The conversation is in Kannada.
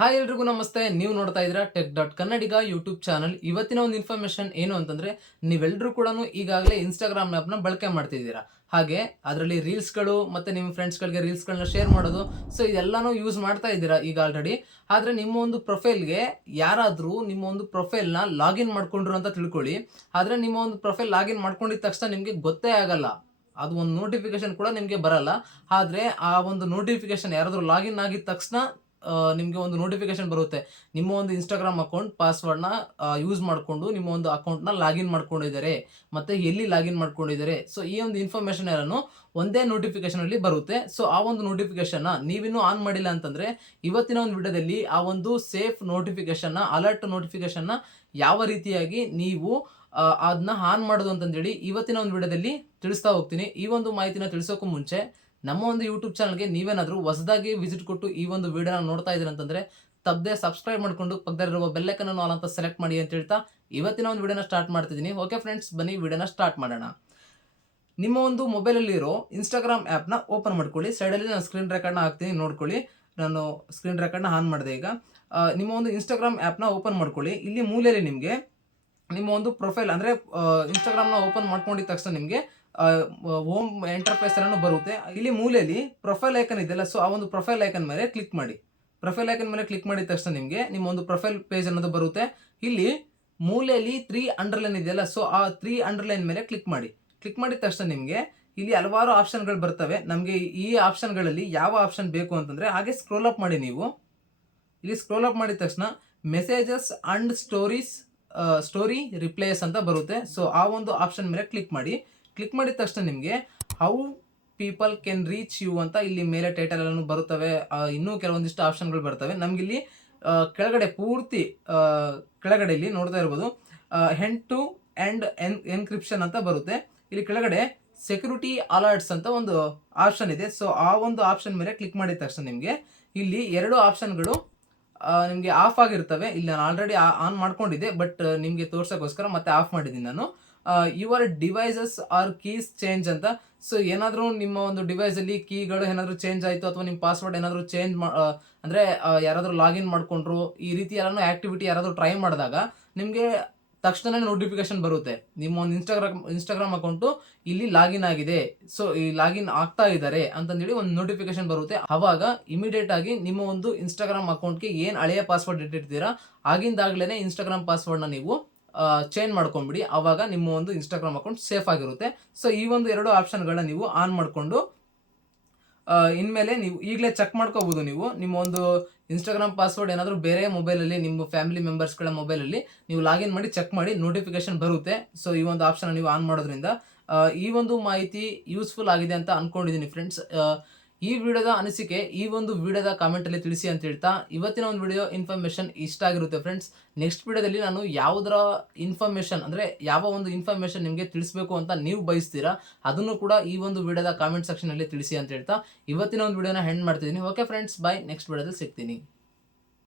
ಹಾಯ್ ಎಲ್ರಿಗೂ ನಮಸ್ತೆ. ನೀವು ನೋಡ್ತಾ ಇದ್ದೀರಾ tech dot Kannadiga YouTube channel ಇವತ್ತಿನ ಒಂದು ಇನ್ಫಾರ್ಮೇಶನ್ ಏನು ಅಂತಂದ್ರೆ ನೀವೆಲ್ಲರೂ ಕೂಡ ಈಗಾಗಲೇ ಇನ್ಸ್ಟಾಗ್ರಾಮ್ ಆ್ಯಪ್ನ ಬಳಕೆ ಮಾಡ್ತಿದ್ದೀರಾ. ಹಾಗೆ ಅದರಲ್ಲಿ ರೀಲ್ಸ್ಗಳು ಮತ್ತೆ ನಿಮ್ಮ ಫ್ರೆಂಡ್ಸ್ಗಳಿಗೆ ರೀಲ್ಸ್ಗಳನ್ನ ಶೇರ್ ಮಾಡೋದು ಸೊ ಇದೆಲ್ಲನೂ ಯೂಸ್ ಮಾಡ್ತಾ ಇದ್ದೀರಾ ಈಗ ಆಲ್ರೆಡಿ ಆದರೆ ನಿಮ್ಮ ಒಂದು ಪ್ರೊಫೈಲ್ಗೆ ಯಾರಾದರೂ ನಿಮ್ಮ ಒಂದು ಪ್ರೊಫೈಲ್ನ ಲಾಗಿನ್ ಮಾಡ್ಕೊಂಡ್ರು ಅಂತ ತಿಳ್ಕೊಳ್ಳಿ. ಆದರೆ ನಿಮ್ಮ ಒಂದು ಪ್ರೊಫೈಲ್ ಲಾಗಿನ್ ಮಾಡ್ಕೊಂಡಿದ ತಕ್ಷಣ ನಿಮಗೆ ಗೊತ್ತೇ ಆಗಲ್ಲ. ಅದು ಒಂದು ನೋಟಿಫಿಕೇಶನ್ ಕೂಡ ನಿಮಗೆ ಬರಲ್ಲ. ಆದರೆ ಆ ಒಂದು ನೋಟಿಫಿಕೇಶನ್ ಯಾರಾದರೂ ಲಾಗಿನ್ ಆಗಿದ ತಕ್ಷಣ ನಿಮಗೆ ಒಂದು ನೋಟಿಫಿಕೇಶನ್ ಬರುತ್ತೆ. ನಿಮ್ಮ ಒಂದು ಇನ್ಸ್ಟಾಗ್ರಾಮ್ ಅಕೌಂಟ್ ಪಾಸ್ವರ್ಡ್ನ ಯೂಸ್ ಮಾಡಿಕೊಂಡು ನಿಮ್ಮ ಒಂದು ಅಕೌಂಟ್ನ ಲಾಗಿನ್ ಮಾಡ್ಕೊಂಡಿದ್ದಾರೆ. ಮತ್ತು ಎಲ್ಲಿ ಲಾಗಿನ್ ಮಾಡ್ಕೊಂಡಿದ್ದಾರೆ. ಸೊ ಈ ಒಂದು ಇನ್ಫಾರ್ಮೇಷನ್ ಎಲ್ಲನೂ ಒಂದೇ ನೋಟಿಫಿಕೇಶನಲ್ಲಿ ಬರುತ್ತೆ. ಸೊ ಆ ಒಂದು ನೋಟಿಫಿಕೇಶನ್ನ ನೀವಿನ್ನೂ ಆನ್ ಮಾಡಿಲ್ಲ ಅಂತಂದರೆ ಇವತ್ತಿನ ಒಂದು ವಿಡಿಯೋದಲ್ಲಿ ಆ ಒಂದು ಸೇಫ್ ನೋಟಿಫಿಕೇಷನ್ನ ಅಲರ್ಟ್ ನೋಟಿಫಿಕೇಶನ್ನ ಯಾವ ರೀತಿಯಾಗಿ ನೀವು ಅದನ್ನ ಆನ್ ಮಾಡೋದು ಅಂತಂದೇಳಿ ಇವತ್ತಿನ ಒಂದು ವಿಡಿಯೋದಲ್ಲಿ ತಿಳಿಸ್ತಾ ಹೋಗ್ತೀನಿ. ಈ ಒಂದು ಮಾಹಿತಿನ ತಿಳಿಸೋಕ್ಕೂ ಮುಂಚೆ ನಮ್ಮ ಒಂದು ಯೂಟ್ಯೂಬ್ ಚಾನಲ್ಗೆ ನೀವೇನಾದರೂ ಹೊಸದಾಗಿ ವಿಸಿಟ್ ಕೊಟ್ಟು ಈ ಒಂದು ವಿಡಿಯೋನ ನೋಡ್ತಾ ಇದ್ದೀರ ಅಂತಂದರೆ, ತಪ್ಪದೆ ಸಬ್ಸ್ಕ್ರೈಬ್ ಮಾಡಿಕೊಂಡು ಪಕ್ಕದಲ್ಲಿರುವ ಬೆಲ್ಲೈಕನ್ನು ಆಲ್ ಅಂತ ಸೆಲೆಕ್ಟ್ ಮಾಡಿ ಅಂತ ಹೇಳ್ತಾ ಇವತ್ತಿನ ಒಂದು ವಿಡಿಯೋನ ಸ್ಟಾರ್ಟ್ ಮಾಡ್ತಿದ್ದೀನಿ. ಓಕೆ ಫ್ರೆಂಡ್ಸ್ ಬನ್ನಿ ವಿಡಿಯೋನ ಸ್ಟಾರ್ಟ್ ಮಾಡೋಣ. ನಿಮ್ಮ ಒಂದು ಮೊಬೈಲಲ್ಲಿರೋ ಇನ್ಸ್ಟಾಗ್ರಾಮ್ ಆ್ಯಪ್ನ ಓಪನ್ ಮಾಡ್ಕೊಳ್ಳಿ. ಸೈಡಲ್ಲಿ ನಾನು ಸ್ಕ್ರೀನ್ ರೆಕಾರ್ಡ್ನ ಹಾಕ್ತೀನಿ, ನೋಡ್ಕೊಳ್ಳಿ. ನಾನು ಸ್ಕ್ರೀನ್ ರೆಕಾರ್ಡ್ನ ಆನ್ ಮಾಡಿದೆ ಈಗ. ನಿಮ್ಮ ಒಂದು ಇನ್ಸ್ಟಾಗ್ರಾಮ್ ಆ್ಯಪ್ನ ಓಪನ್ ಮಾಡ್ಕೊಳ್ಳಿ. ಇಲ್ಲಿ ಮೂಲೆಯಲ್ಲಿ ನಿಮಗೆ ನಿಮ್ಮ ಒಂದು ಪ್ರೊಫೈಲ್ ಅಂದರೆ ಇನ್ಸ್ಟಾಗ್ರಾಮ್ನ ಓಪನ್ ಮಾಡ್ಕೊಂಡಿದ ತಕ್ಷಣ ನಿಮಗೆ ಹೋಮ್ ಎಂಟರ್ಪ್ರೈಸ್ ಅನ್ನು ಬರುತ್ತೆ. ಇಲ್ಲಿ ಮೂಲೆಯಲ್ಲಿ ಪ್ರೊಫೈಲ್ ಐಕನ್ ಇದೆಯಲ್ಲ ಸೊ ಆ ಒಂದು ಪ್ರೊಫೈಲ್ ಐಕನ್ ಮೇಲೆ ಕ್ಲಿಕ್ ಮಾಡಿ. ಪ್ರೊಫೈಲ್ ಐಕನ್ ಮೇಲೆ ಕ್ಲಿಕ್ ಮಾಡಿದ ತಕ್ಷಣ ನಿಮಗೆ ನಿಮ್ಮ ಒಂದು ಪ್ರೊಫೈಲ್ ಪೇಜ್ ಅನ್ನೋದು ಬರುತ್ತೆ. ಇಲ್ಲಿ ಮೂಲೆಯಲ್ಲಿ ತ್ರೀ ಅಂಡರ್ಲೈನ್ ಇದೆಯಲ್ಲ ಸೊ ಆ ತ್ರೀ ಅಂಡರ್ಲೈನ್ ಮೇಲೆ ಕ್ಲಿಕ್ ಮಾಡಿ. ಕ್ಲಿಕ್ ಮಾಡಿದ ತಕ್ಷಣ ನಿಮಗೆ ಇಲ್ಲಿ ಹಲವಾರು ಆಪ್ಷನ್ಗಳು ಬರ್ತವೆ. ನಮಗೆ ಈ ಆಪ್ಷನ್ಗಳಲ್ಲಿ ಯಾವ ಆಪ್ಷನ್ ಬೇಕು ಅಂತಂದರೆ ಹಾಗೆ ಸ್ಕ್ರೋಲ್ ಅಪ್ ಮಾಡಿ ನೀವು. ಇಲ್ಲಿ ಸ್ಕ್ರೋಲ್ ಅಪ್ ಮಾಡಿದ ತಕ್ಷಣ messages and stories story replies ಅಂತ ಬರುತ್ತೆ. ಸೊ ಆ ಒಂದು ಆಪ್ಷನ್ ಮೇಲೆ ಕ್ಲಿಕ್ ಮಾಡಿ. ಕ್ಲಿಕ್ ಮಾಡಿದ ತಕ್ಷಣ ನಿಮಗೆ how people can reach you ಅಂತ ಇಲ್ಲಿ ಮೇಲೆ ಟೈಟಲ್ ಅನ್ನು ಬರುತ್ತವೆ. ಇನ್ನೂ ಕೆಲವೊಂದಿಷ್ಟು ಆಪ್ಷನ್ಗಳು ಬರ್ತವೆ. ನಮಗಿಲ್ಲಿ ಕೆಳಗಡೆ ಪೂರ್ತಿ ಕೆಳಗಡೆ ಇಲ್ಲಿ ನೋಡ್ತಾ ಇರ್ಬೋದು. ಹೆಂಡ್ ಟು ಆ್ಯಂಡ್ ಎನ್ ಎನ್ಕ್ರಿಪ್ಷನ್ ಅಂತ ಬರುತ್ತೆ. ಇಲ್ಲಿ ಕೆಳಗಡೆ ಸೆಕ್ಯೂರಿಟಿ ಅಲರ್ಟ್ಸ್ ಅಂತ ಒಂದು ಆಪ್ಷನ್ ಇದೆ. ಸೊ ಆ ಒಂದು ಆಪ್ಷನ್ ಮೇಲೆ ಕ್ಲಿಕ್ ಮಾಡಿದ ತಕ್ಷಣ ನಿಮಗೆ ಇಲ್ಲಿ ಎರಡು ಆಪ್ಷನ್ಗಳು ನಿಮಗೆ ಆಫ್ ಆಗಿರ್ತವೆ. ಇಲ್ಲಿ ನಾನು ಆಲ್ರೆಡಿ ಆನ್ ಮಾಡ್ಕೊಂಡಿದ್ದೆ ಬಟ್ ನಿಮಗೆ ತೋರ್ಸೋಕ್ಕೋಸ್ಕರ ಮತ್ತೆ ಆಫ್ ಮಾಡಿದ್ದೀನಿ ನಾನು. Your devices are keys change ಅಂತ. ಸೊ ಏನಾದರೂ ನಿಮ್ಮ ಒಂದು ಡಿವೈಸಲ್ಲಿ ಕೀಗಳು ಏನಾದರೂ ಚೇಂಜ್ ಆಯಿತು ಅಥವಾ ನಿಮ್ಮ ಪಾಸ್ವರ್ಡ್ ಏನಾದರೂ ಚೇಂಜ್ ಅಂದರೆ ಯಾರಾದರೂ ಲಾಗಿನ್ ಮಾಡಿಕೊಂಡ್ರು, ಈ ರೀತಿ ಯಾರಾದರೂ ಆ್ಯಕ್ಟಿವಿಟಿ ಯಾರಾದರೂ ಟ್ರೈ ಮಾಡಿದಾಗ ನಿಮಗೆ ತಕ್ಷಣ ನೋಟಿಫಿಕೇಶನ್ ಬರುತ್ತೆ. ನಿಮ್ಮ ಒಂದು ಇನ್ಸ್ಟಾಗ್ರಾಮ್ ಇನ್ಸ್ಟಾಗ್ರಾಮ್ ಅಕೌಂಟು ಇಲ್ಲಿ ಲಾಗಿನ್ ಆಗಿದೆ. ಸೊ ಈ ಲಾಗಿನ್ ಆಗ್ತಾ ಇದ್ದಾರೆ ಅಂತಂದೇಳಿ ಒಂದು ನೋಟಿಫಿಕೇಶನ್ ಬರುತ್ತೆ. ಅವಾಗ ಇಮಿಡಿಯೇಟ್ ಆಗಿ ನಿಮ್ಮ ಒಂದು ಇನ್ಸ್ಟಾಗ್ರಾಮ್ ಅಕೌಂಟ್ಗೆ ಏನು ಹಳೆಯ ಪಾಸ್ವರ್ಡ್ ಇಟ್ಟಿರ್ತೀರಾ ಆಗಿಂದಾಗಲೇ ಇನ್ಸ್ಟಾಗ್ರಾಮ್ ಪಾಸ್ವರ್ಡ್ನ ನೀವು ಚೇಂಜ್ ಮಾಡ್ಕೊಂಬಿಡಿ ಆವಾಗ ನಿಮ್ಮ ಒಂದು ಇನ್ಸ್ಟಾಗ್ರಾಮ್ ಅಕೌಂಟ್ ಸೇಫ್ ಆಗಿರುತ್ತೆ. ಸೊ ಈ ಒಂದು ಎರಡು ಆಪ್ಷನ್ಗಳನ್ನ ನೀವು ಆನ್ ಮಾಡಿಕೊಂಡು ಇನ್ಮೇಲೆ ನೀವು ಈಗಲೇ ಚೆಕ್ ಮಾಡ್ಕೋಬೋದು ನೀವು. ನಿಮ್ಮ ಒಂದು ಇನ್ಸ್ಟಾಗ್ರಾಮ್ ಪಾಸ್ವರ್ಡ್ ಏನಾದರೂ ಬೇರೆ ಮೊಬೈಲಲ್ಲಿ ನಿಮ್ಮ ಫ್ಯಾಮಿಲಿ ಮೆಂಬರ್ಸ್ಗಳ ಮೊಬೈಲಲ್ಲಿ ನೀವು ಲಾಗಿನ್ ಮಾಡಿ ಚೆಕ್ ಮಾಡಿ ನೋಟಿಫಿಕೇಶನ್ ಬರುತ್ತೆ. ಸೊ ಈ ಒಂದು ಆಪ್ಷನ್ ನೀವು ಆನ್ ಮಾಡೋದ್ರಿಂದ ಈ ಒಂದು ಮಾಹಿತಿ ಯೂಸ್ಫುಲ್ ಆಗಿದೆ ಅಂತ ಅನ್ಕೊಂಡಿದ್ದೀನಿ ಫ್ರೆಂಡ್ಸ್ ಈ ವಿಡಿಯೋದ ಅನಿಸಿಕೆ ಈ ಒಂದು ವಿಡಿಯೋದ ಕಾಮೆಂಟಲ್ಲಿ ತಿಳಿಸಿ ಅಂತ ಹೇಳ್ತಾ ಇವತ್ತಿನ ಒಂದು ವಿಡಿಯೋ ಇನ್ಫಾರ್ಮೇಷನ್ ಇಷ್ಟ ಆಗಿರುತ್ತೆ ಫ್ರೆಂಡ್ಸ್ ನೆಕ್ಸ್ಟ್ ವಿಡಿಯೋದಲ್ಲಿ ನಾನು ಯಾವುದರ ಇನ್ಫಾರ್ಮೇಷನ್ ಅಂದರೆ ಯಾವ ಒಂದು ಇನ್ಫಾರ್ಮೇಷನ್ ನಿಮಗೆ ತಿಳಿಸಬೇಕು ಅಂತ ನೀವು ಬಯಸ್ತೀರಾ ಅದನ್ನು ಕೂಡ ಈ ಒಂದು ವಿಡಿಯೋದ ಕಾಮೆಂಟ್ ಸೆಕ್ಷನಲ್ಲಿ ತಿಳಿಸಿ ಅಂತ ಹೇಳ್ತಾ ಇವತ್ತಿನ ಒಂದು ವಿಡಿಯೋನ ಹೆಂಡ್ ಮಾಡ್ತಿದ್ದೀನಿ. ಓಕೆ ಫ್ರೆಂಡ್ಸ್ ಬೈ ನೆಕ್ಸ್ಟ್ ವಿಡಿಯೋದಲ್ಲಿ ಸಿಗ್ತೀನಿ.